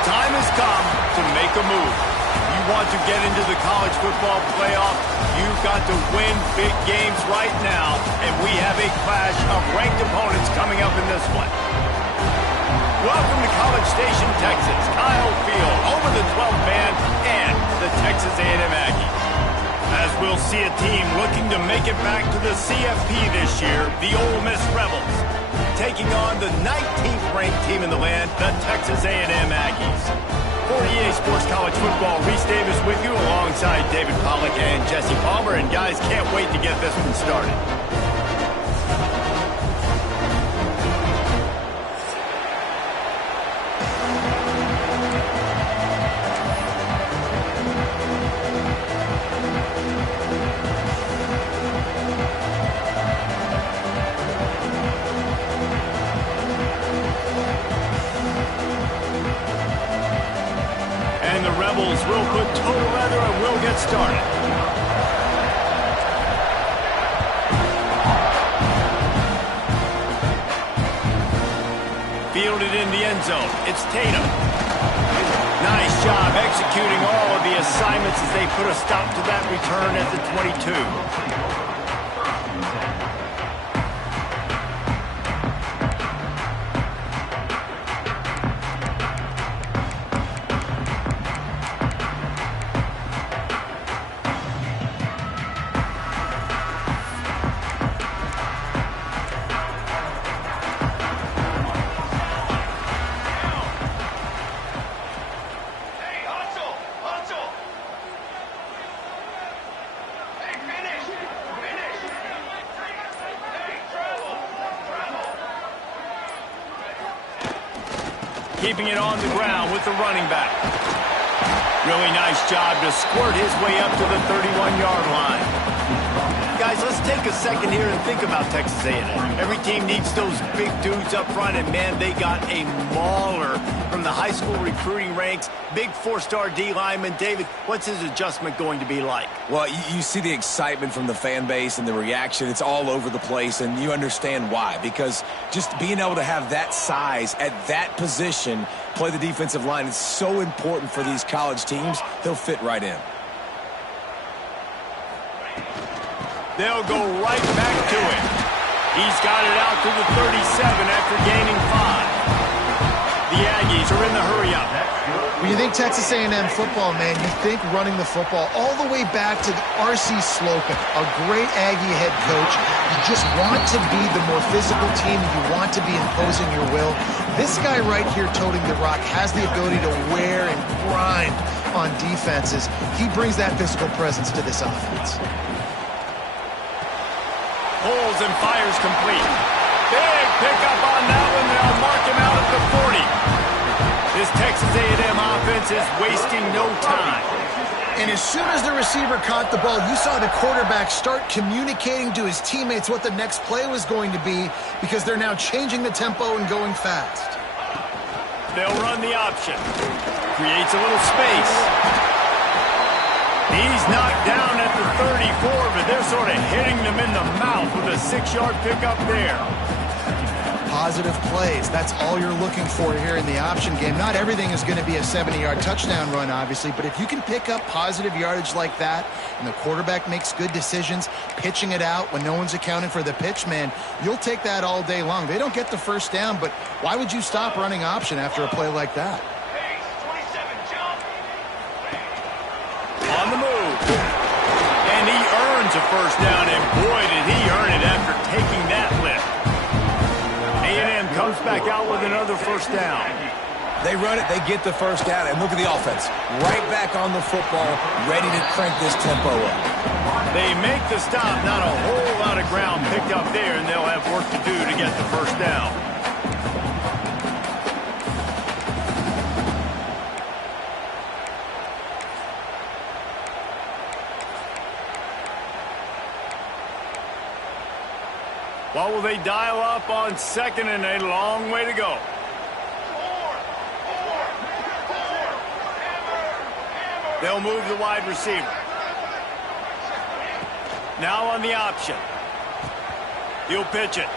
The time has come to make a move. You want to get into the college football playoff, you've got to win big games right now, and we have a clash of ranked opponents coming up in this one. Welcome to College Station, Texas. Kyle Field over the 12th man and the Texas A&M Aggies. As we'll see a team looking to make it back to the CFP this year, the Ole Miss Rebels, taking on the 19th ranked team in the land, the Texas A&M Aggies. For EA Sports College Football, Reese Davis with you alongside David Pollack and Jesse Palmer. And guys, can't wait to get this one started. And the Rebels will put total leather and will get started. Fielded in the end zone. It's Tatum. Nice job executing all of the assignments as they put a stop to that return at the 22. Keeping it on the ground with the running back. Really nice job to squirt his way up to the 31-yard line. Guys, let's take a second here and think about Texas A&M. Every team needs those big dudes up front, and man, they got a mauler from the high school recruiting ranks. Big 4-star D lineman. David, what's his adjustment going to be like? Well, you see the excitement from the fan base and the reaction. It's all over the place, and you understand why. Because just being able to have that size at that position, play the defensive line, is so important for these college teams. He'll fit right in. They'll go right back to it. He's got it out to the 37 after gaining 5. The Aggies are in the hurry-up. When you think Texas A&M football, man, you think running the football all the way back to R.C. Slocum, a great Aggie head coach. You just want to be the more physical team. You want to be imposing your will. This guy right here toting the rock has the ability to wear and grind on defenses. He brings that physical presence to this offense. Pulls and fires complete. Big pickup on that one. They'll mark him out at the 40. This Texas A&M offense is wasting no time. And as soon as the receiver caught the ball, you saw the quarterback start communicating to his teammates what the next play was going to be, because they're now changing the tempo and going fast. They'll run the option. Creates a little space. He's knocked down at the 34, but they're sort of hitting them in the mouth with a 6-yard pickup there. Positive plays. That's all you're looking for here in the option game. Not everything is going to be a 70-yard touchdown run, obviously, but if you can pick up positive yardage like that and the quarterback makes good decisions, pitching it out when no one's accounting for the pitch, man, you'll take that all day long. They don't get the first down, but why would you stop running option after a play like that? On the move. And he earns a first down, and boy, did he earn it after taking that lift. A&M comes back out with another first down. They run it, they get the first down, and look at the offense. Right back on the football, ready to crank this tempo up. They make the stop, not a whole lot of ground picked up there, and they'll have work to do to get the first down. What will they dial up on second, and a long way to go? They'll move the wide receiver. Now on the option. He'll pitch it.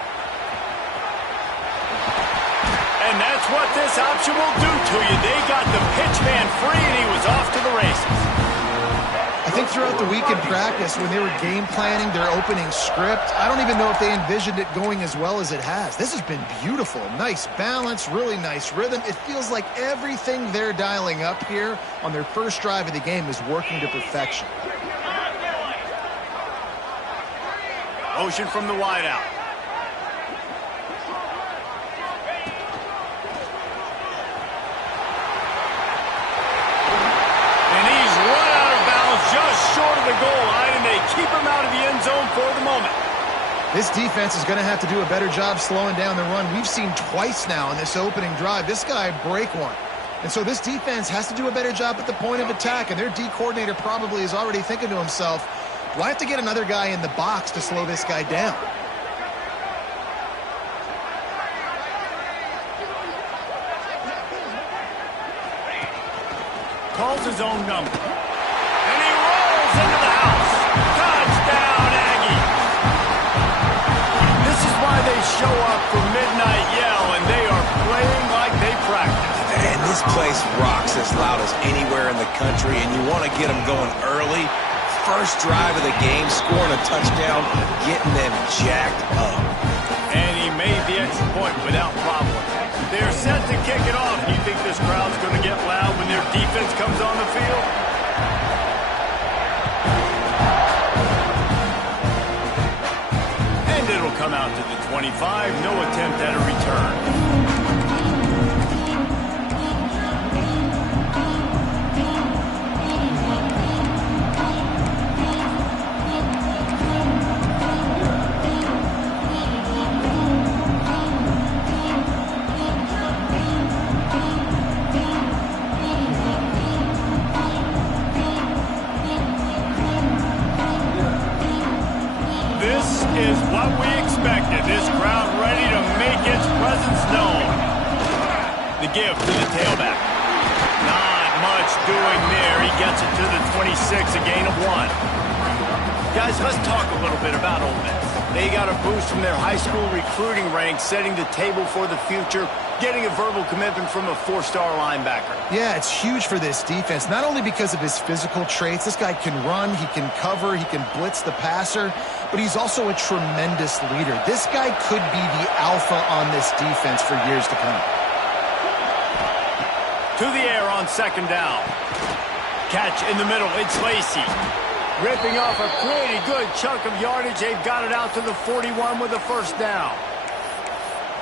And that's what this option will do to you. They got the pitch man free, and he was off to the races. I think throughout the week in practice, when they were game planning their opening script, I don't even know if they envisioned it going as well as it has. This has been beautiful. Nice balance, really nice rhythm. It feels like everything they're dialing up here on their first drive of the game is working to perfection. Motion from the wideout. Just short of the goal line, and they keep him out of the end zone for the moment. This defense is going to have to do a better job slowing down the run. We've seen twice now in this opening drive this guy break one. And so this defense has to do a better job at the point of attack, and their D coordinator probably is already thinking to himself, do I have to get another guy in the box to slow this guy down? Calls his own number. Into the house. Touchdown, Aggies. This is why they show up for midnight yell, and they are playing like they practice. And this place rocks as loud as anywhere in the country, and you want to get them going early. First drive of the game, scoring a touchdown, getting them jacked up. And he made the extra point without problem. They're set to kick it off. Do you think this crowd's going to get loud when their defense comes on the field? It'll come out to the 25. No attempt at a return. Is what we expected. This crowd ready to make its presence known. The give to the tailback. Not much doing there. He gets it to the 26, a gain of 1. Guys, let's talk a little bit about Ole Miss. They got a boost from their high school recruiting ranks, setting the table for the future, getting a verbal commitment from a 4-star linebacker. Yeah, it's huge for this defense, not only because of his physical traits. This guy can run, he can cover, he can blitz the passer, but he's also a tremendous leader. This guy could be the alpha on this defense for years to come. To the air on second down. Catch in the middle, it's Lacey. Ripping off a pretty good chunk of yardage. They've got it out to the 41 with a first down.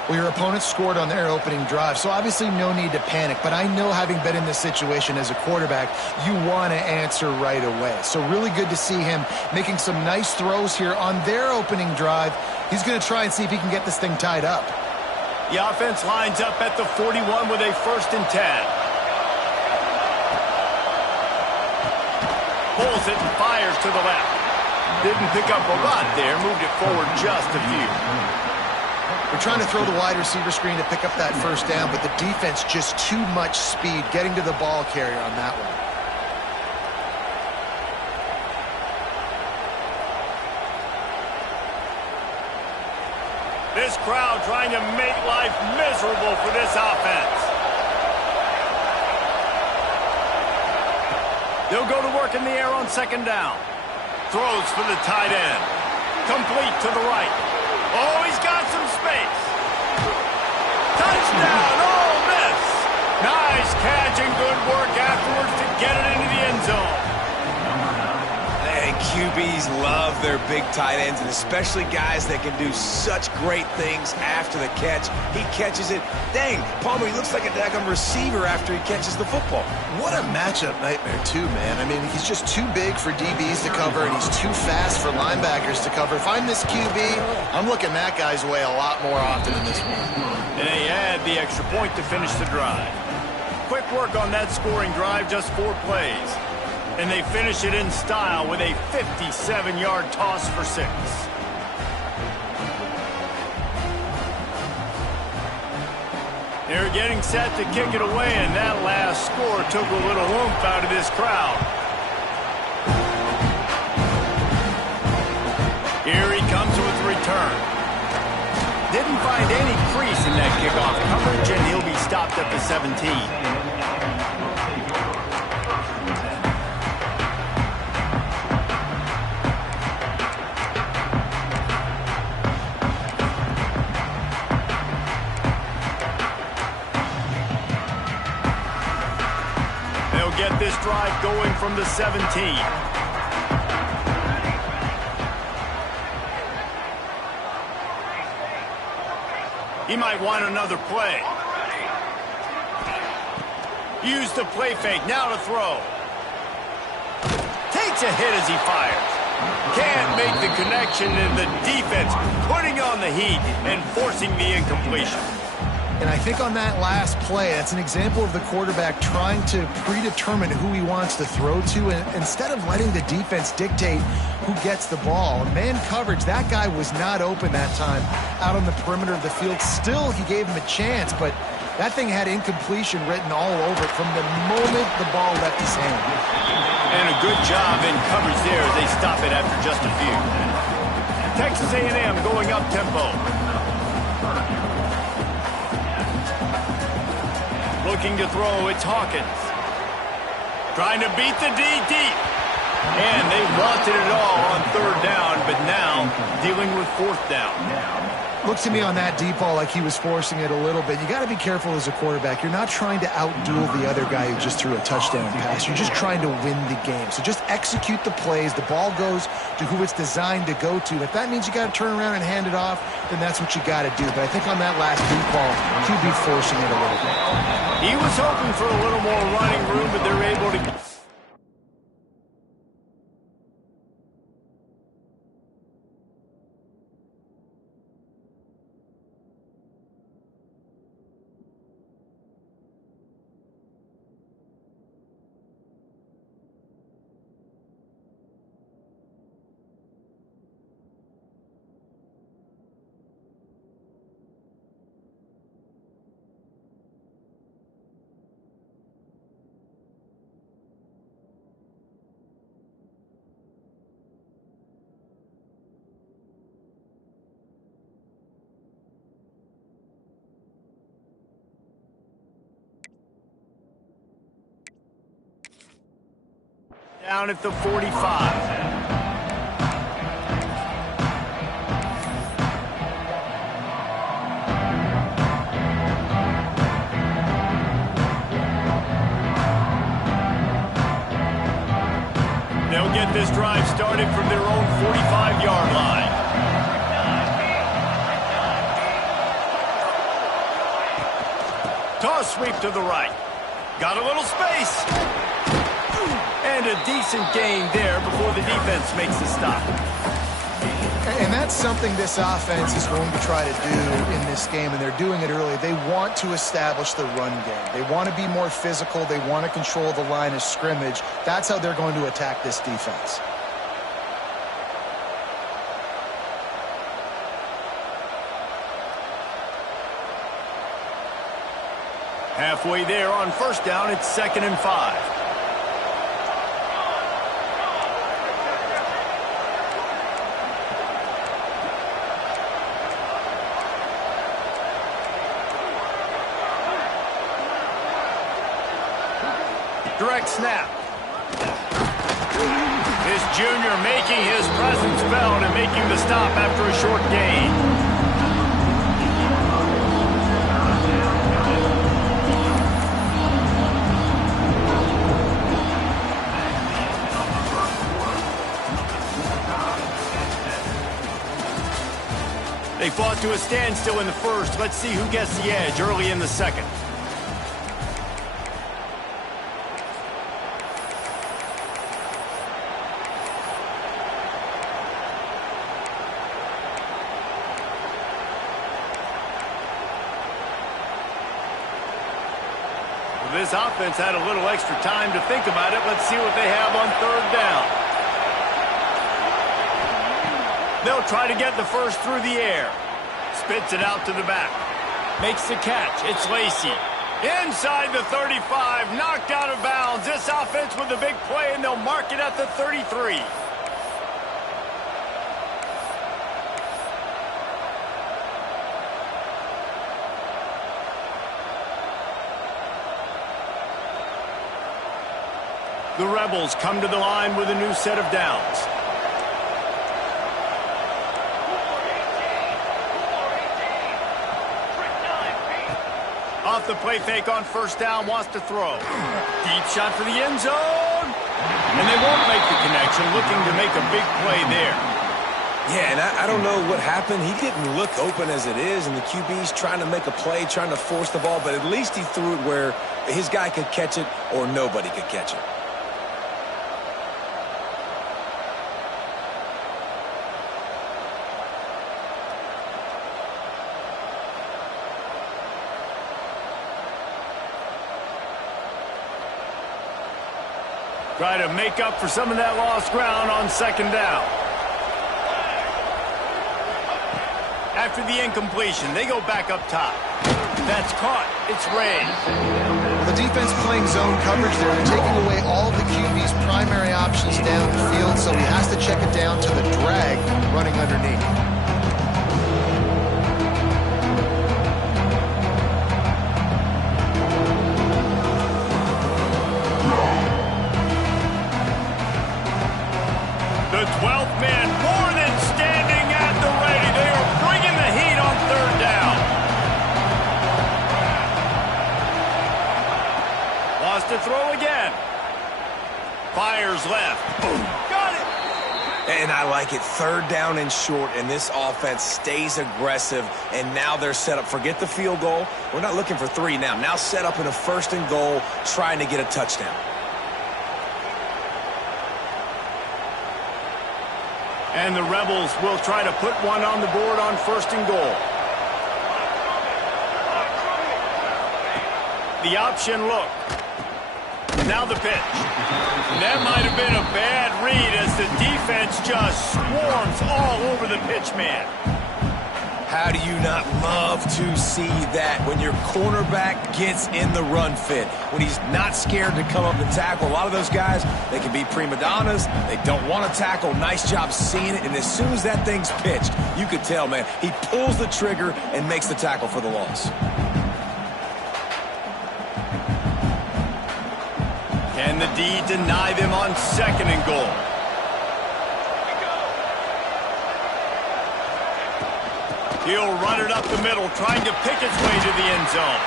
Well, your opponent scored on their opening drive, so obviously no need to panic. But I know, having been in this situation as a quarterback, you want to answer right away. So really good to see him making some nice throws here on their opening drive. He's going to try and see if he can get this thing tied up. The offense lines up at the 41 with a 1st and 10. Pulls it and fires to the left. Didn't pick up a lot there. Moved it forward just a few. We're trying to throw the wide receiver screen to pick up that first down, but the defense just too much speed getting to the ball carrier on that one. This crowd trying to make life miserable for this offense. They'll go to work in the air on second down. Throws for the tight end. Complete to the right. Oh, he's got some space. Touchdown, Ole Miss. Nice catch and good work afterwards to get it into the end zone. And QBs love their big tight ends, and especially guys that can do such great things after the catch. He catches it. Dang, Palmer, he looks like a daggum receiver after he catches the football. What a matchup nightmare, too, man. I mean, he's just too big for DBs to cover, and he's too fast for linebackers to cover. If I'm this QB, I'm looking that guy's way a lot more often than this one. And they add the extra point to finish the drive. Quick work on that scoring drive, just 4 plays. And they finish it in style with a 57-yard toss for 6. They're getting set to kick it away, and that last score took a little oomph out of this crowd. Here he comes with the return. Didn't find any crease in that kickoff coverage, and he'll be stopped at the 17. They'll get this drive going from the 17. He might want another play. Use the play fake. Now to throw. Takes a hit as he fires. Can't make the connection, and the defense putting on the heat and forcing the incompletion. And I think on that last play, that's an example of the quarterback trying to predetermine who he wants to throw to, and instead of letting the defense dictate who gets the ball. Man coverage, that guy was not open that time out on the perimeter of the field. Still, he gave him a chance, but that thing had incompletion written all over it from the moment the ball left his hand. And a good job in coverage there as they stop it after just a few. Texas A&M going up tempo. Looking to throw, it's Hawkins. Trying to beat the D deep. And they wanted it all on third down, but now dealing with fourth down. Looks to me on that deep ball like he was forcing it a little bit. You got to be careful as a quarterback. You're not trying to outduel the other guy who just threw a touchdown pass. You're just trying to win the game. So just execute the plays. The ball goes to who it's designed to go to. If that means you got to turn around and hand it off, then that's what you got to do. But I think on that last deep ball, he'd be forcing it a little bit. He was hoping for a little more running room, but they're able to... Down at the 45. They'll get this drive started from their own 45-yard line. Toss sweep to the right. Got a little space. And a decent gain there before the defense makes the stop. And that's something this offense is going to try to do in this game, and they're doing it early. They want to establish the run game. They want to be more physical. They want to control the line of scrimmage. That's how they're going to attack this defense. Halfway there on first down, it's 2nd and 5. Direct snap. This junior making his presence felt and making the stop after a short gain. They fought to a standstill in the first. Let's see who gets the edge early in the second. This offense had a little extra time to think about it. Let's see what they have on third down. They'll try to get the first through the air. Spits it out to the back. Makes the catch. It's Lacey. Inside the 35. Knocked out of bounds. This offense with a big play, and they'll mark it at the 33. The Rebels come to the line with a new set of downs. Off the play fake on first down, wants to throw. Deep shot for the end zone. And they won't make the connection, looking to make a big play there. Yeah, and I don't know what happened. He didn't look open as it is, and the QB's trying to make a play, trying to force the ball, but at least he threw it where his guy could catch it or nobody could catch it. Try to make up for some of that lost ground on second down. After the incompletion, they go back up top. That's caught. It's raised. Well, the defense playing zone coverage there. They're taking away all of the QB's primary options down the field, so he has to check it down to the drag running underneath. The 12th man more than standing at the ready. They are bringing the heat on third down. Wants to throw again. Fires left. Boom. Got it. And I like it. Third down and short, and this offense stays aggressive, and now they're set up. Forget the field goal. We're not looking for 3 now. Now set up in a first and goal, trying to get a touchdown. And the Rebels will try to put one on the board on first and goal. The option look. Now the pitch. That might have been a bad read as the defense just swarms all over the pitch man. How do you not love to see that when your cornerback gets in the run fit, when he's not scared to come up and tackle? A lot of those guys, they can be prima donnas. They don't want to tackle. Nice job seeing it. And as soon as that thing's pitched, you could tell, man, he pulls the trigger and makes the tackle for the loss. Can the D deny them on second and goal? He'll run it up the middle, trying to pick his way to the end zone.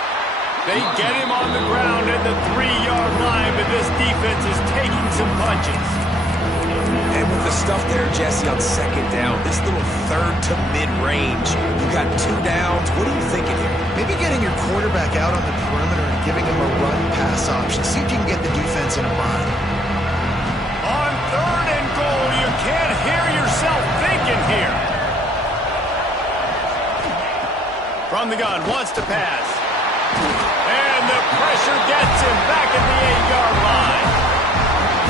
They get him on the ground at the 3-yard line, but this defense is taking some punches. And with the stuff there, Jesse, on second down, this little third to mid-range, you got 2 downs. What are you thinking here? Maybe getting your quarterback out on the perimeter and giving him a run-pass option. See if you can get the defense in a bind. On third and goal, you can't hear yourself thinking here. From the gun, wants to pass. And the pressure gets him back at the 8-yard line.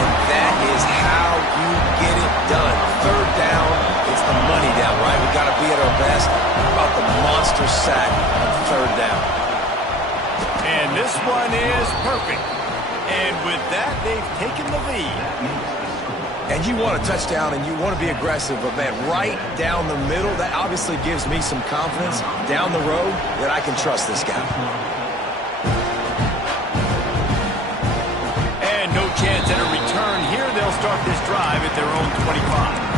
And that is how you get it done. Third down, it's the money down, right? We got to be at our best. How about the monster sack on third down? And this one is perfect. And with that, they've taken the lead. And you want a touchdown and you want to be aggressive, but man, right down the middle, that obviously gives me some confidence down the road that I can trust this guy. And no chance at a return here. They'll start this drive at their own 25.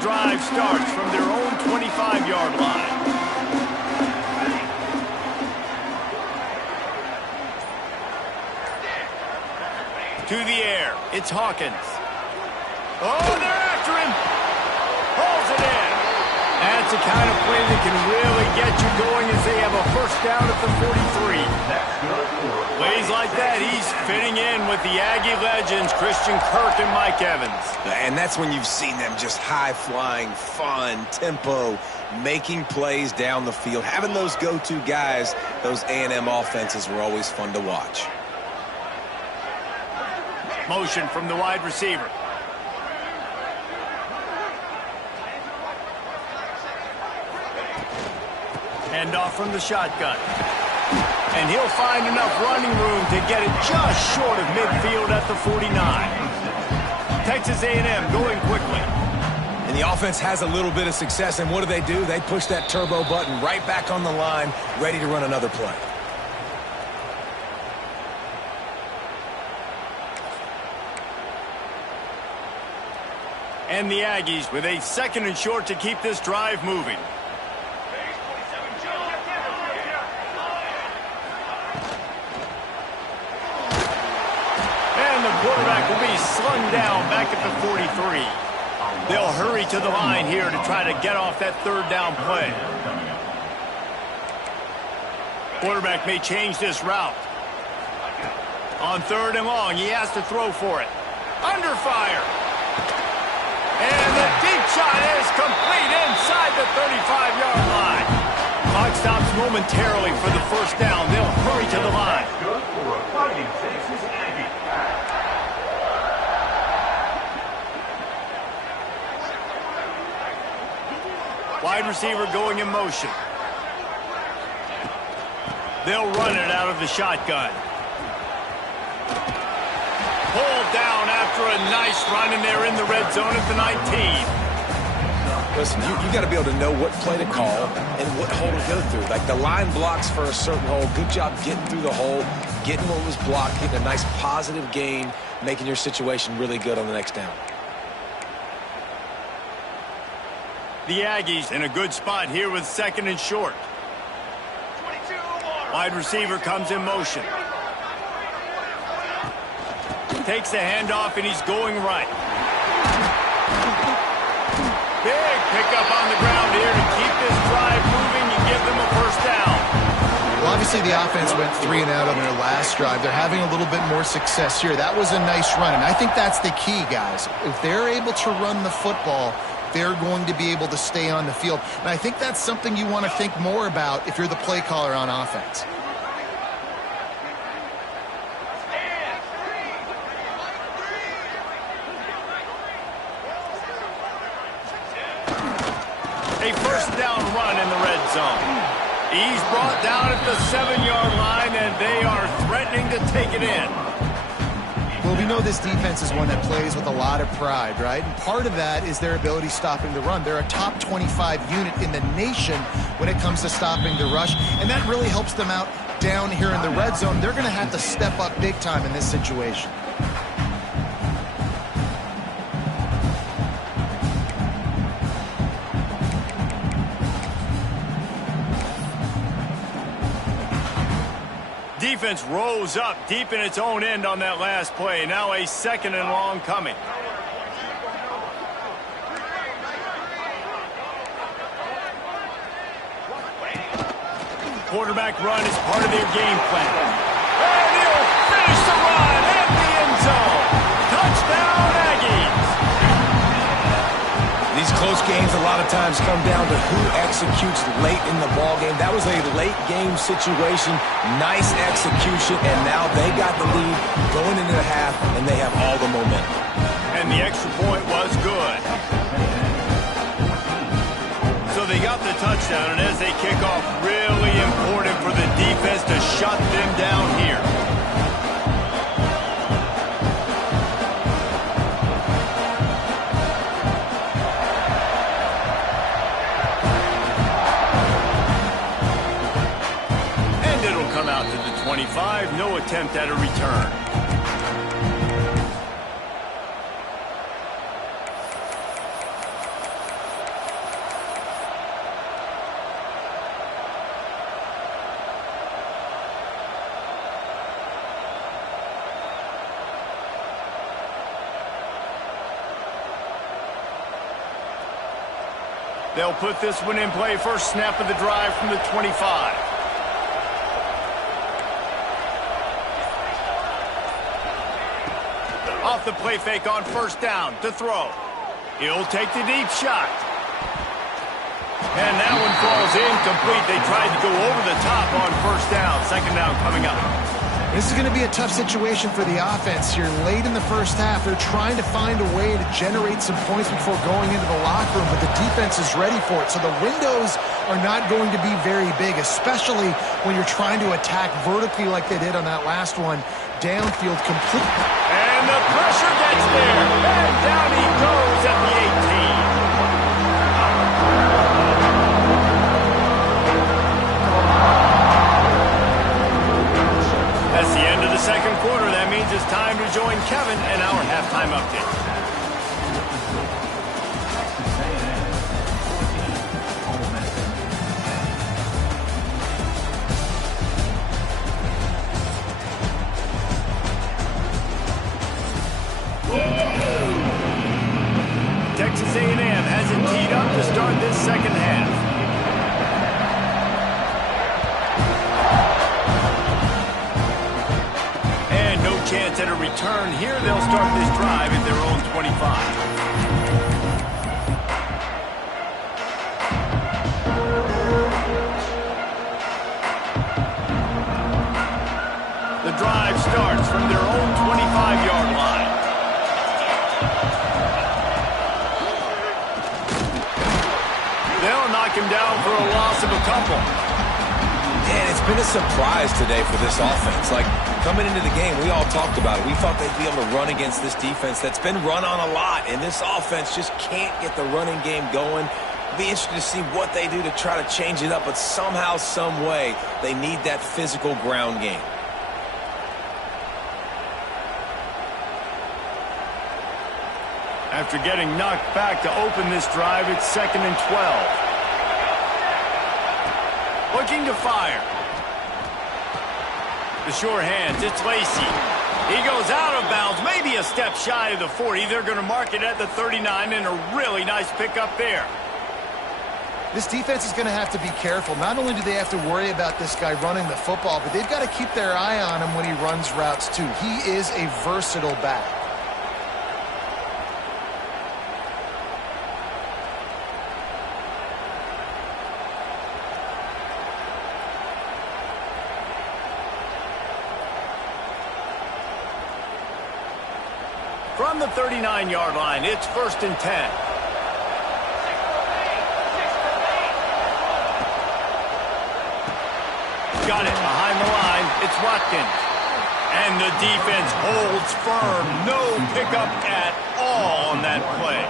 Drive starts from their own 25-yard line. To the air, it's Hawkins. Oh, they're after him. Pulls it in. That's the kind of play that can really get you going as they have a first down at the 43. Plays like that, he's fitting in with the Aggie legends, Christian Kirk and Mike Evans. And that's when you've seen them just high-flying, fun, tempo, making plays down the field. Having those go-to guys, those A&M offenses were always fun to watch. Motion from the wide receiver. Hand off from the shotgun. And he'll find enough running room to get it just short of midfield at the 49. Texas A&M going quickly. And the offense has a little bit of success, and what do? They push that turbo button right back on the line, ready to run another play. And the Aggies with a 2nd and short to keep this drive moving. And the quarterback will be slung down back at the 43. They'll hurry to the line here to try to get off that 3rd down play. Quarterback may change this route. On 3rd and long, he has to throw for it. Under fire. And the deep shot is complete inside the 35-yard line. Clock stops momentarily for the 1st down. They'll hurry to the line. Good for a Fighting Texas Aggie. Wide receiver going in motion. They'll run it out of the shotgun. Pulled down after a nice run, and they're in the red zone at the 19. Listen, you got to be able to know what play to call and what hole to go through. Like the line blocks for a certain hole. Good job getting through the hole, getting what was blocked, getting a nice positive gain, making your situation really good on the next down. The Aggies in a good spot here with 2nd and short. Wide receiver comes in motion. Takes the handoff, and he's going right. Big pickup on the ground here to keep this drive moving and give them a 1st down. Well, obviously the offense went 3 and out on their last drive. They're having a little bit more success here. That was a nice run, and I think that's the key, guys. If they're able to run the football, they're going to be able to stay on the field. And I think that's something you want to think more about if you're the play caller on offense. A 1st down run in the red zone. He's brought down at the 7-yard line, and they are threatening to take it in. Well, we know this defense is one that plays with a lot of pride, right? And part of that is their ability stopping the run. They're a top 25 unit in the nation when it comes to stopping the rush, and that really helps them out down here in the red zone. They're going to have to step up big time in this situation. Defense rose up deep in its own end on that last play. Now a 2nd and long coming. Quarterback run is part of their game plan. And he'll finish the run at the end zone. Touchdown, Aggies. These close games a lot of times come down to who executes late in the ball game. That was a late game situation. Nice execution, and now they got the lead going into the half, and they have all the momentum. And the extra point was good. So they got the touchdown, and as they kick off, really important for the defense to shut them down here. And it'll come out to the 25. No attempt at a return. They'll put this one in play. First snap of the drive from the 25. Off the play fake on 1st down to throw. He'll take the deep shot. And that one falls incomplete. They tried to go over the top on 1st down. 2nd down coming up. This is going to be a tough situation for the offense here. Late in the first half, they're trying to find a way to generate some points before going into the locker room, but the defense is ready for it. So the windows are not going to be very big, especially when you're trying to attack vertically like they did on that last one. Downfield complete. And the pressure gets there. And Texas A&M has it teed up to start this second half. And no chance at a return here. They'll start this drive at their own 25. The drive starts from their own 25-yard line. They'll knock him down for a loss of a couple. And it's been a surprise today for this offense. Like, coming into the game, we all talked about it. We thought they'd be able to run against this defense that's been run on a lot, and this offense just can't get the running game going. It'll be interesting to see what they do to try to change it up, but somehow, some way, they need that physical ground game. After getting knocked back to open this drive, it's 2nd and 12. Looking to fire. The sure hands, it's Lacey. He goes out of bounds, maybe a step shy of the 40. They're going to mark it at the 39, and a really nice pickup there. This defense is going to have to be careful. Not only do they have to worry about this guy running the football, but they've got to keep their eye on him when he runs routes too. He is a versatile back. From the 39-yard line, it's 1st and 10. Got it behind the line. It's Watkins. And the defense holds firm. No pickup at all on that play.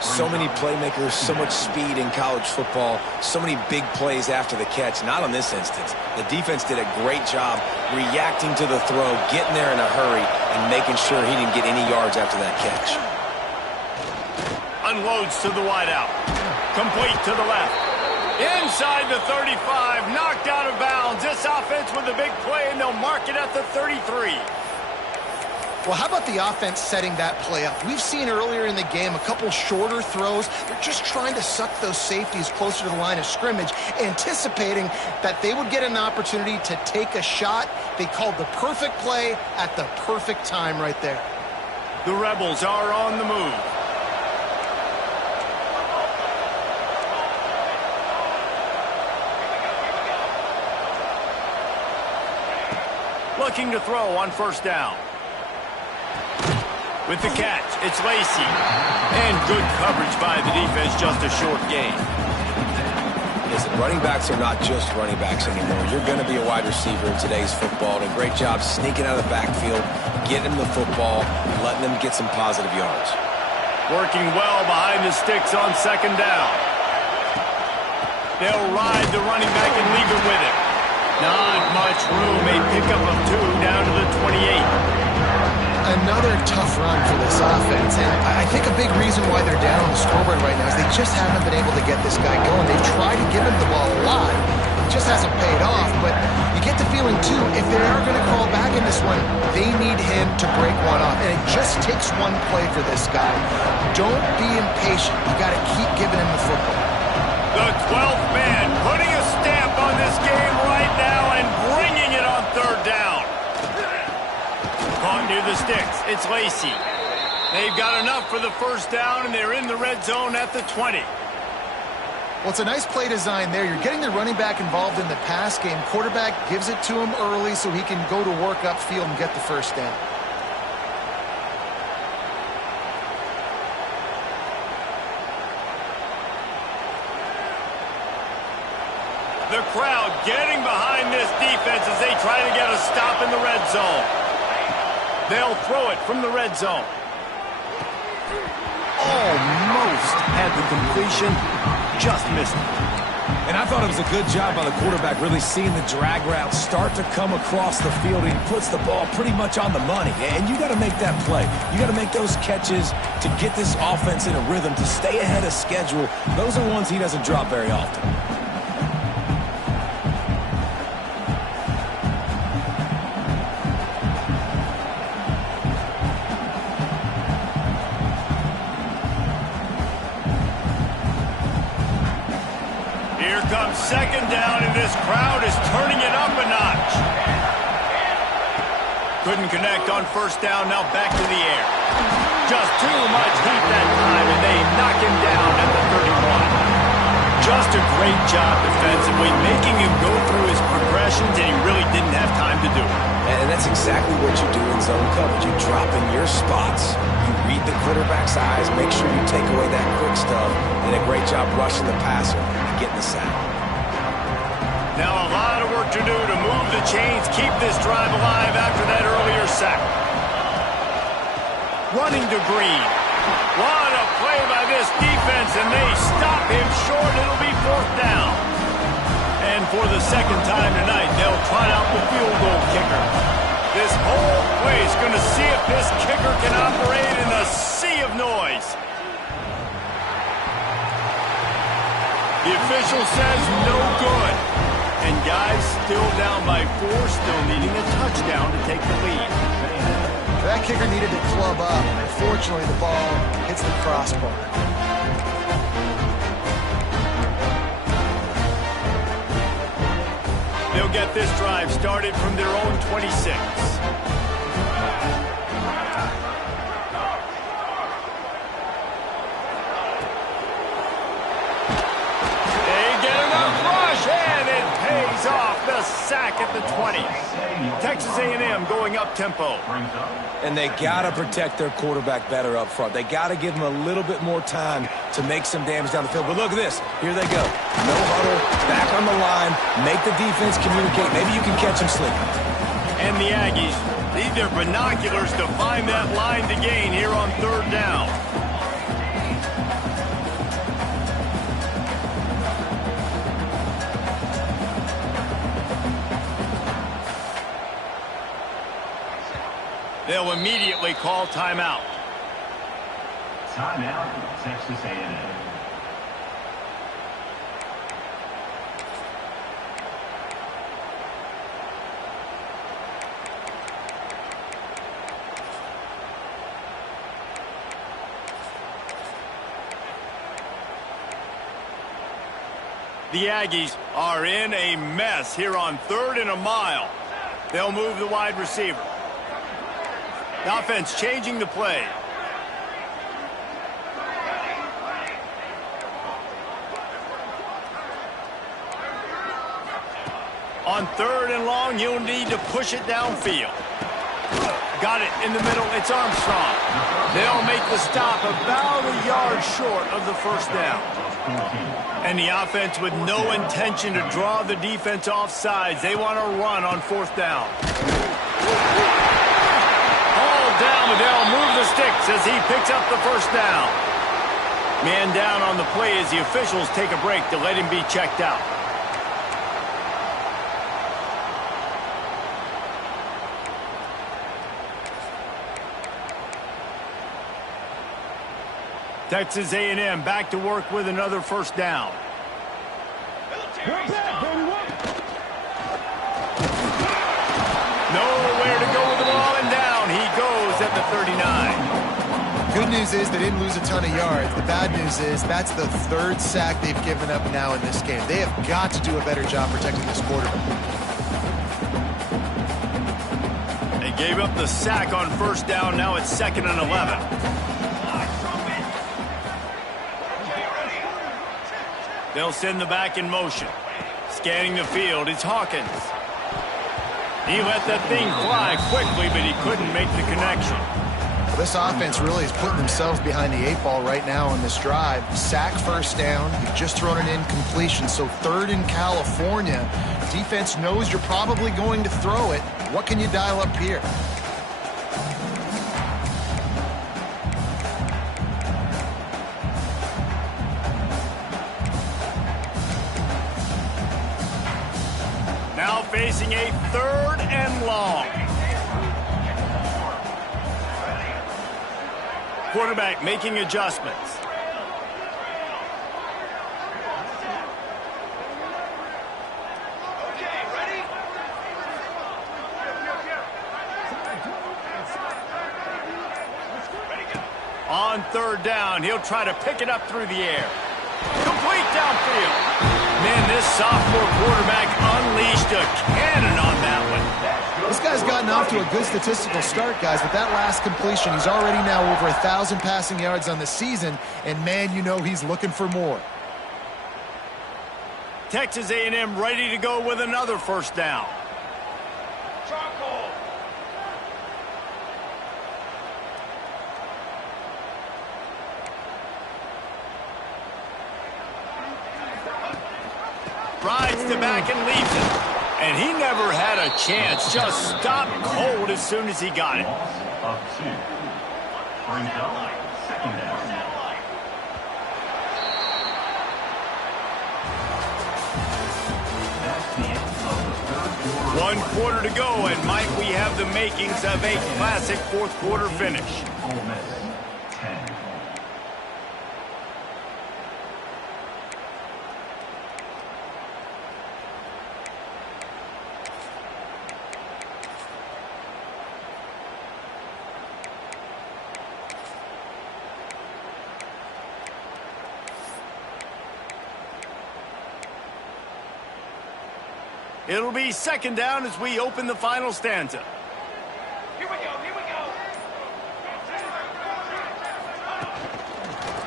So many playmakers, so much speed in college football, so many big plays after the catch. Not on this instance. The defense did a great job reacting to the throw, getting there in a hurry, and making sure he didn't get any yards after that catch. Unloads to the wideout. Complete to the left. Inside the 35, knocked out of bounds. This offense with a big play, and they'll mark it at the 33. Well, how about the offense setting that play up? We've seen earlier in the game a couple shorter throws. They're just trying to suck those safeties closer to the line of scrimmage, anticipating that they would get an opportunity to take a shot. They called the perfect play at the perfect time right there. The Rebels are on the move. Looking to throw on 1st down. With the catch, it's Lacey. And good coverage by the defense, just a short gain. Listen, running backs are not just running backs anymore. You're going to be a wide receiver in today's football. And a great job sneaking out of the backfield, getting them the football, and letting them get some positive yards. Working well behind the sticks on 2nd down. They'll ride the running back and leave it with him. Not much room. A pickup of 2 down to the 28. Another tough run for this offense, and I think a big reason why they're down on the scoreboard right now is they just haven't been able to get this guy going. They've tried to give him the ball a lot. It just hasn't paid off, but you get the feeling, too, if they are going to crawl back in this one, they need him to break one off, and it just takes one play for this guy. Don't be impatient. You got to keep giving him the football. The 12th man putting a stamp on this game right now and bringing it on 3rd down. Caught near the sticks. It's Lacey. They've got enough for the 1st down, and they're in the red zone at the 20. Well, it's a nice play design there. You're getting the running back involved in the pass game. Quarterback gives it to him early so he can go to work upfield and get the 1st down. The crowd getting behind this defense as they try to get a stop in the red zone. They'll throw it from the red zone. Almost had the completion, just missed it. And I thought it was a good job by the quarterback really seeing the drag route start to come across the field, and he puts the ball pretty much on the money. And you got to make that play. You got to make those catches to get this offense in a rhythm, to stay ahead of schedule. Those are ones he doesn't drop very often. comes second down, and this crowd is turning it up a notch. Couldn't connect on first down, now back to the air. Just too much heat that time, and they knock him down at the 31. Just a great job defensively, making him go through his progressions, and he really didn't have time to do it. And that's exactly what you do in zone coverage. You drop in your spots. You read the quarterback's eyes, make sure you take away that quick stuff, and a great job rushing the passer and getting the sack. Now a lot of work to do to move the chains, keep this drive alive after that earlier sack. Running to Green. What a play by this defense, and they stop him short. It'll be fourth down. And for the second time tonight, they'll try out the field goal kicker. This whole play is going to see if this kicker can operate in a sea of noise. The official says no good. And guys, still down by 4, still needing a touchdown to take the lead. That kicker needed to club up. Unfortunately, the ball hits the crossbar. They'll get this drive started from their own 26. And it pays off the sack at the 20. Texas A&M going up tempo. And they got to protect their quarterback better up front. They got to give him a little bit more time to make some damage down the field. But look at this. Here they go. No huddle, back on the line, make the defense communicate. Maybe you can catch him sleeping. And the Aggies need their binoculars to find that line to gain here on third down. They'll immediately call timeout. Timeout, Texas A&M. The Aggies are in a mess here on 3rd and a mile. They'll move the wide receiver. The offense changing the play. On 3rd and long, you'll need to push it downfield. Got it in the middle. It's Armstrong. They'll make the stop about a yard short of the first down. And the offense with no intention to draw the defense off sides. They want to run on 4th down. Down, but they'll move the sticks as he picks up the first down. Man down on the play as the officials take a break to let him be checked out. Texas A&M back to work with another first down. Nowhere to go with the ball, and down he goes at the 39. Good news is they didn't lose a ton of yards. The bad news is that's the 3rd sack they've given up now in this game. They have got to do a better job protecting this quarterback. They gave up the sack on first down. Now it's 2nd and 11. They'll send the back in motion. Scanning the field, it's Hawkins. He let that thing fly quickly, but he couldn't make the connection. This offense really is putting themselves behind the 8 ball right now on this drive. Sack first down. You've just thrown an incompletion. So 3rd in California. Defense knows you're probably going to throw it. What can you dial up here? Now facing a 3rd and long. Quarterback making adjustments. On 3rd down, he'll try to pick it up through the air. complete downfield. Man, this sophomore quarterback unleashed a cannon on that one. This guy's gotten off to a good statistical start, guys, but that last completion, he's already now over 1,000 passing yards on the season, and man, you know he's looking for more. Texas A&M ready to go with another first down. Rides the back and leaves it. And he never had a chance. Just stopped cold as soon as he got it. Of 2. Brings up second down. That's the end of the third quarter. 1 quarter to go, and might we have the makings of a classic fourth quarter finish. Ole Miss 10. It'll be second down as we open the final stanza. Here we go.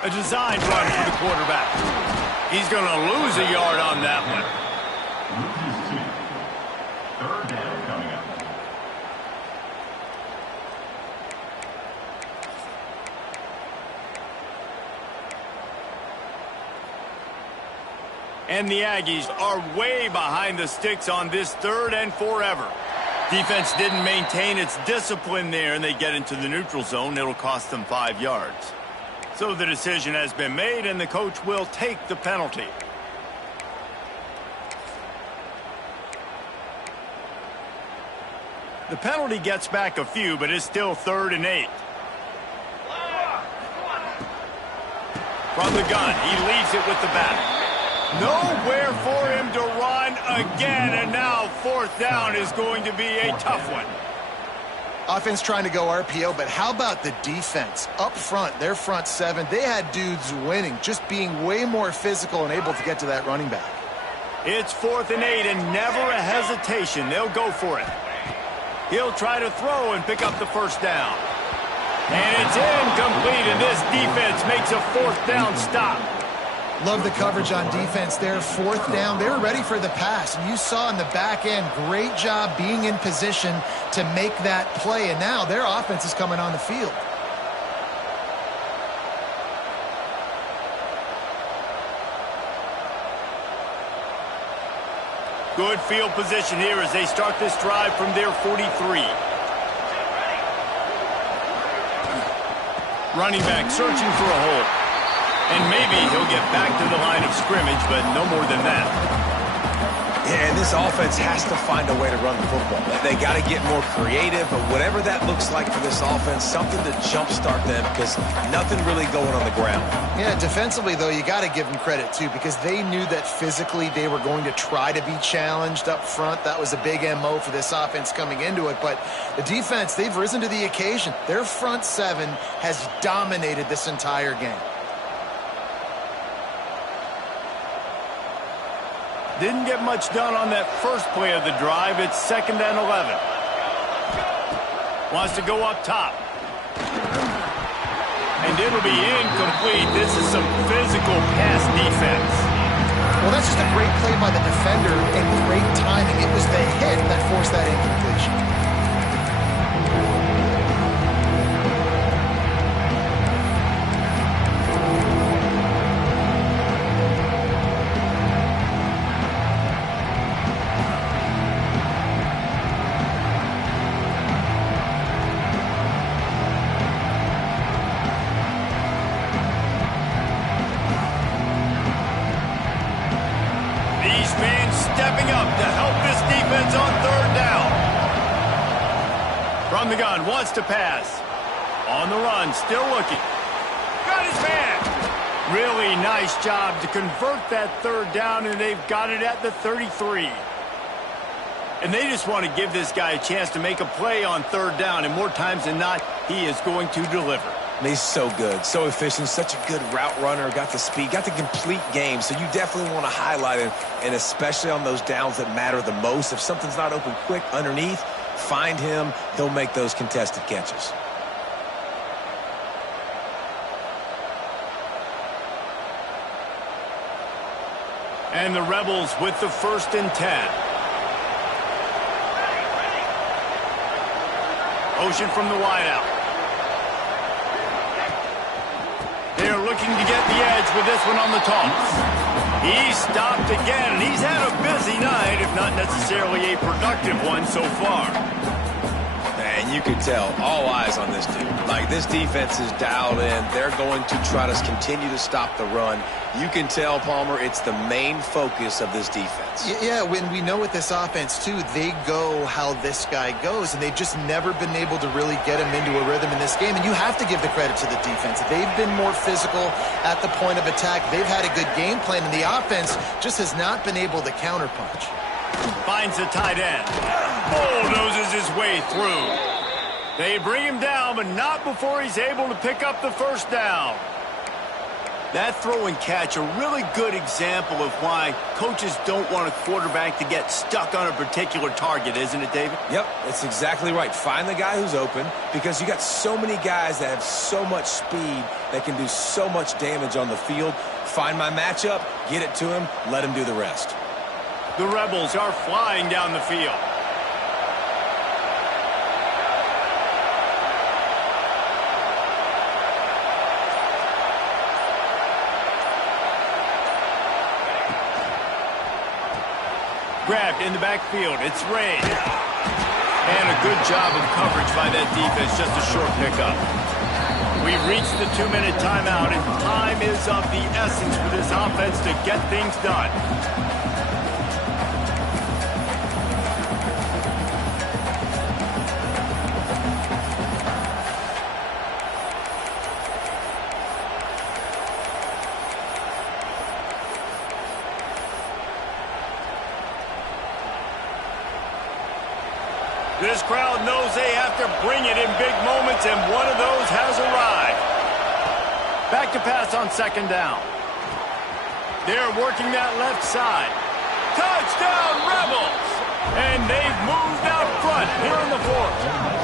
A design run for the quarterback. He's going to lose a yard on that one. Loses 2. Third down coming up. And the Aggies are way behind the sticks on this third and forever. Defense didn't maintain its discipline there, and they get into the neutral zone. It'll cost them 5 yards. So the decision has been made, and the coach will take the penalty. The penalty gets back a few, but it's still 3rd and 8. From the gun, he leaves it with the back. Nowhere for him to run again, and now 4th down is going to be a tough one. Offense trying to go RPO, but how about the defense? Up front, their front 7, they had dudes winning, just being way more physical and able to get to that running back. It's 4th and 8, and never a hesitation. They'll go for it. He'll try to throw and pick up the first down. And it's incomplete, and this defense makes a 4th down stop. Love the coverage on defense there. 4th down, they were ready for the pass. And you saw in the back end, great job being in position to make that play. And now their offense is coming on the field. Good field position here as they start this drive from their 43. Running back searching for a hole. And maybe he'll get back to the line of scrimmage, but no more than that. Yeah, and this offense has to find a way to run the football. They got to get more creative, but whatever that looks like for this offense, something to jumpstart them because nothing really going on the ground. Yeah, defensively, though, you got to give them credit, too, because they knew that physically they were going to try to be challenged up front. That was a big MO for this offense coming into it. But the defense, they've risen to the occasion. Their front 7 has dominated this entire game. Didn't get much done on that first play of the drive. It's 2nd and 11. Wants to go up top. And it'll be incomplete. This is some physical pass defense. Well, that's just a great play by the defender and great timing. It was the hit that forced that incompletion. Stepping up to help this defense on 3rd down. From the gun, wants to pass. On the run, still looking. Got his man. Really nice job to convert that 3rd down, and they've got it at the 33. And they just want to give this guy a chance to make a play on 3rd down, and more times than not, he is going to deliver. And he's so good, so efficient, such a good route runner, got the speed, got the complete game. So you definitely want to highlight it, and especially on those downs that matter the most. If something's not open quick underneath, find him. He'll make those contested catches. And the Rebels with the 1st and 10. Motion from the wideout. They're looking to get the edge with this one on the toss. He's stopped again, and he's had a busy night, if not necessarily a productive one so far. Man, you can tell, all eyes on this dude. Like, this defense is dialed in. They're going to try to continue to stop the run. You can tell, Palmer, it's the main focus of this defense. Yeah, when we know with this offense, too, they go how this guy goes, and they've just never been able to really get him into a rhythm in this game. And you have to give the credit to the defense. They've been more physical at the point of attack. They've had a good game plan, and the offense just has not been able to counterpunch. Finds the tight end. Bulldozes his way through. They bring him down, but not before he's able to pick up the 1st down. That throw and catch, a really good example of why coaches don't want a quarterback to get stuck on a particular target, isn't it, David? Yep, that's exactly right. Find the guy who's open, because you got so many guys that have so much speed that can do so much damage on the field. Find my matchup, get it to him, let him do the rest. The Rebels are flying down the field. Grabbed in the backfield. It's Ray. And a good job of coverage by that defense. Just a short pickup. We've reached the 2-minute timeout, and time is of the essence for this offense to get things done. This crowd knows they have to bring it in big moments, and one of those has arrived. Back to pass on 2nd down. They're working that left side. Touchdown, Rebels! And they've moved out front here in the 4th.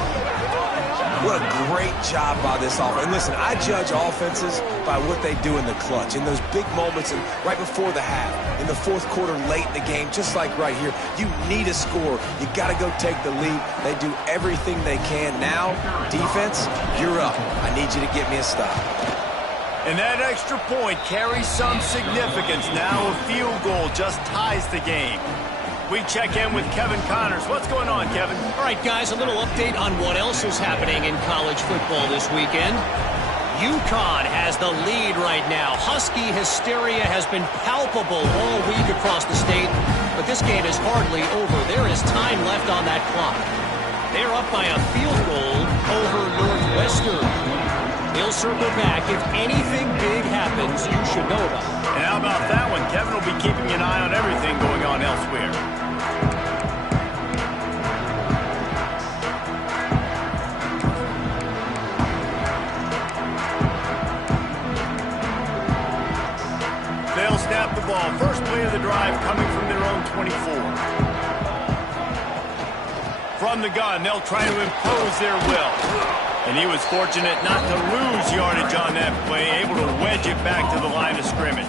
What a great job by this offense. And listen, I judge offenses by what they do in the clutch, in those big moments and right before the half, in the 4th quarter, late in the game, just like right here. You need a score. You got to go take the lead. They do everything they can. Now, defense, you're up. I need you to get me a stop. And that extra point carries some significance. Now a field goal just ties the game. We check in with Kevin Connors. What's going on, Kevin? All right, guys, a little update on what else is happening in college football this weekend. UConn has the lead right now. Husky hysteria has been palpable all week across the state, but this game is hardly over. There is time left on that clock. They're up by a field goal over Northwestern. They'll circle back. If anything big happens, you should know about it. And how about that one? Kevin will be keeping an eye on everything going on elsewhere. They'll snap the ball. First play of the drive coming from their own 24. From the gun, they'll try to impose their will. And he was fortunate not to lose yardage on that play, able to wedge it back to the line of scrimmage.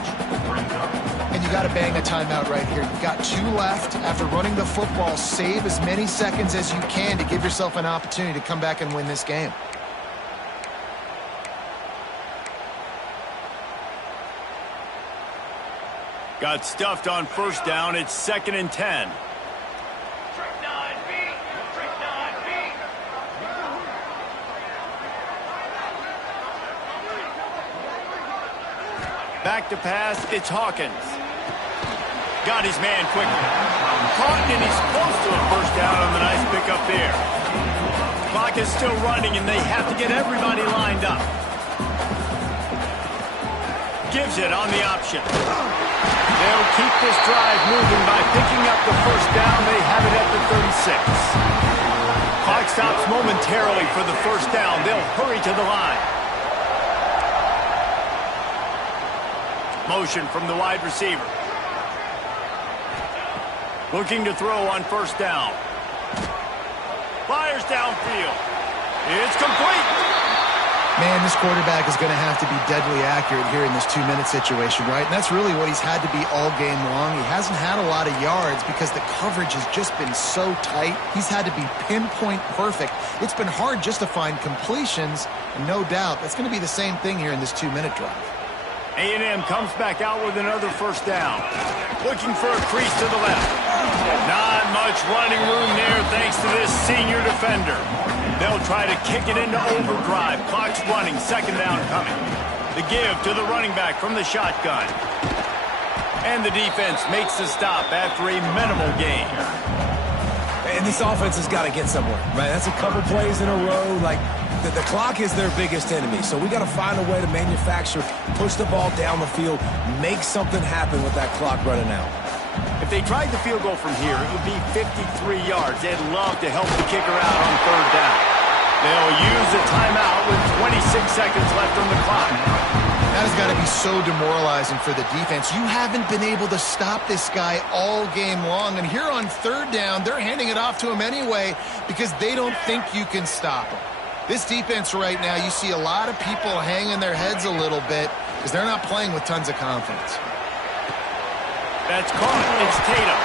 And you got to bang a timeout right here. You've got 2 left. After running the football, save as many seconds as you can to give yourself an opportunity to come back and win this game. Got stuffed on 1st down. It's 2nd and 10. Back to pass, it's Hawkins. Got his man quickly. Caught, and he's close to a 1st down on the nice pickup there. Clock is still running, and they have to get everybody lined up. Gives it on the option. They'll keep this drive moving by picking up the 1st down. They have it at the 36. Clock stops momentarily for the 1st down. They'll hurry to the line. Motion from the wide receiver. Looking to throw on first down. Fires downfield. It's complete. Man, this quarterback is going to have to be deadly accurate here in this 2-minute situation, right? And that's really what he's had to be all game long. He hasn't had a lot of yards because the coverage has just been so tight. He's had to be pinpoint perfect. It's been hard just to find completions, and no doubt that's going to be the same thing here in this 2-minute drive. A&M comes back out with another first down. Looking for a crease to the left. Not much running room there thanks to this senior defender. They'll try to kick it into overdrive. Clock's running, second down coming. The give to the running back from the shotgun. And the defense makes the stop after a minimal gain. And this offense has got to get somewhere, right? That's a couple plays in a row. Like, the clock is their biggest enemy. So we got to find a way to manufacture, push the ball down the field, make something happen with that clock running out. If they tried the field goal from here, it would be 53 yards. They'd love to help the kicker out on third down. They'll use a timeout with 26 seconds left on the clock. That has got to be so demoralizing for the defense. You haven't been able to stop this guy all game long. And here on third down, they're handing it off to him anyway because they don't think you can stop him. This defense right now, you see a lot of people hanging their heads a little bit because they're not playing with tons of confidence. That's caught. It's Tatum.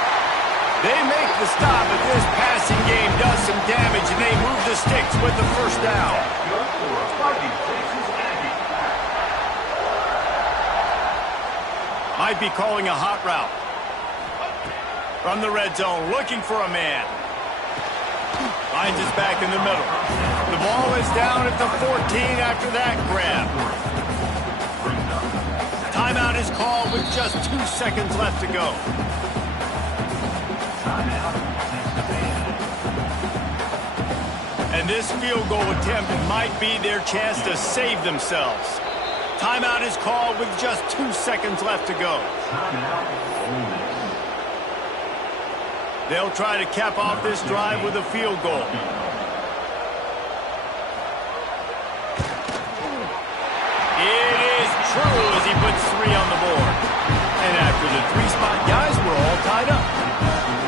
They make the stop, but this passing game does some damage, and they move the sticks with the first down. Might be calling a hot route. From the red zone, looking for a man. Finds his back in the middle. The ball is down at the 14 after that grab. Timeout is called with just 2 seconds left to go. And this field goal attempt might be their chance to save themselves. Timeout is called with just 2 seconds left to go. They'll try to cap off this drive with a field goal. It is true as he puts 3 on the board. And after the 3-spot, guys, we're all tied up.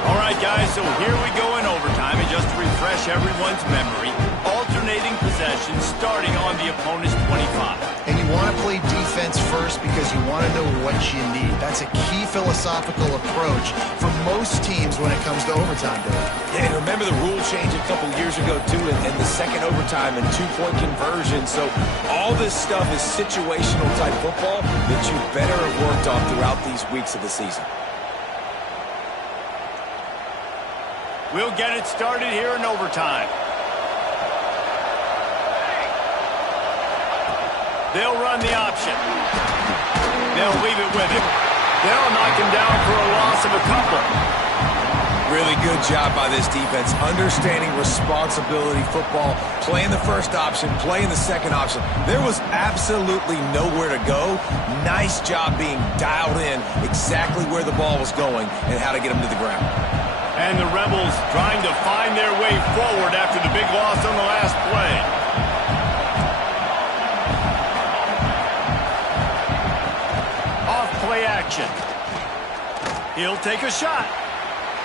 All right, guys, so here we go in overtime. And just to refresh everyone's memory, alternating possessions starting on the opponent's 25. And you want to play defense first because you want to know what you need. That's a key philosophical approach for most teams when it comes to overtime, Dave. Yeah, and remember the rule change a couple years ago, too, in the second overtime and 2-point conversion. So all this stuff is situational type football that you better have worked on throughout these weeks of the season. We'll get it started here in overtime. They'll run the option. They'll leave it with him. They'll knock him down for a loss of a couple. Really good job by this defense, understanding responsibility football, playing the first option, playing the second option. There was absolutely nowhere to go. Nice job being dialed in exactly where the ball was going and how to get him to the ground. And the Rebels trying to find their way forward after the big loss on the last play. Play action. He'll take a shot.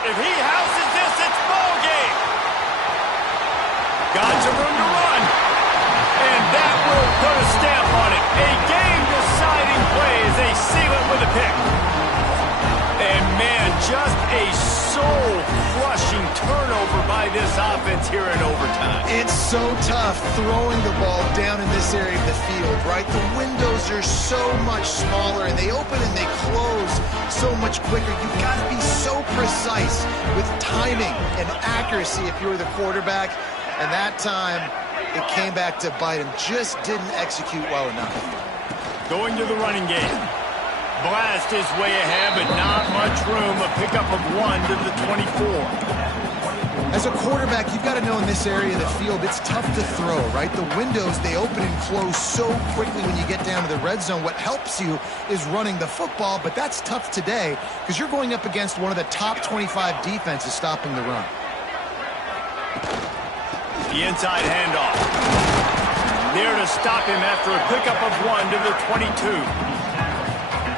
If he houses this, it's ball game. Got some room to run. And that will put a stamp on it. A game-deciding play as they seal it with a pick. And man, just a soul-crushing turnover by this offense here in overtime. It's so tough throwing the ball down in this area of the field, right? The windows are so much smaller, and they open and they close so much quicker. You've got to be so precise with timing and accuracy if you're the quarterback. And that time, it came back to bite him. Just didn't execute well enough. Going to the running game. Blast his way ahead, but not much room. A pickup of 1 to the 24. As a quarterback, you've got to know in this area of the field, it's tough to throw, right? The windows, they open and close so quickly when you get down to the red zone. What helps you is running the football, but that's tough today because you're going up against one of the top 25 defenses stopping the run. The inside handoff. There to stop him after a pickup of 1 to the 22.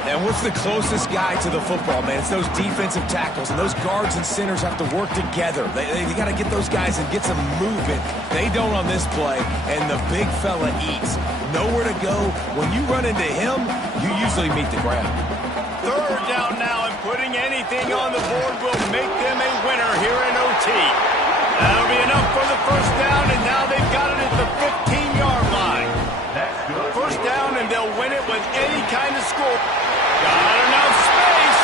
And what's the closest guy to the football, man? It's those defensive tackles, and those guards and centers have to work together. They got to get those guys and get some movement. They don't on this play, and the big fella eats. Nowhere to go. When you run into him, you usually meet the ground. Third down now, and putting anything on the board will make them a winner here in OT. That'll be enough for the first down, and now they've got it at the 15-yard line. First down, and they'll win it with any kind of score. Got enough space.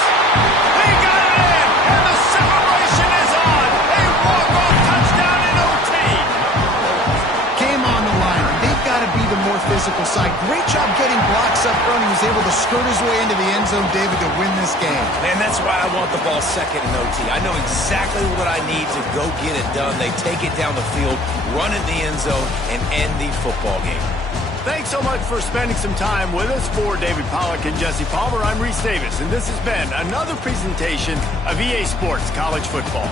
They got it in, and the celebration is on. A walk-off touchdown in OT. Game on the line. They've got to be the more physical side. Great job getting blocks up front. He was able to skirt his way into the end zone, David, to win this game. Man, that's why I want the ball second in OT. I know exactly what I need to go get it done. They take it down the field, run it in the end zone, and end the football game. Thanks so much for spending some time with us. For David Pollack and Jesse Palmer, I'm Reese Davis, and this has been another presentation of EA Sports College Football.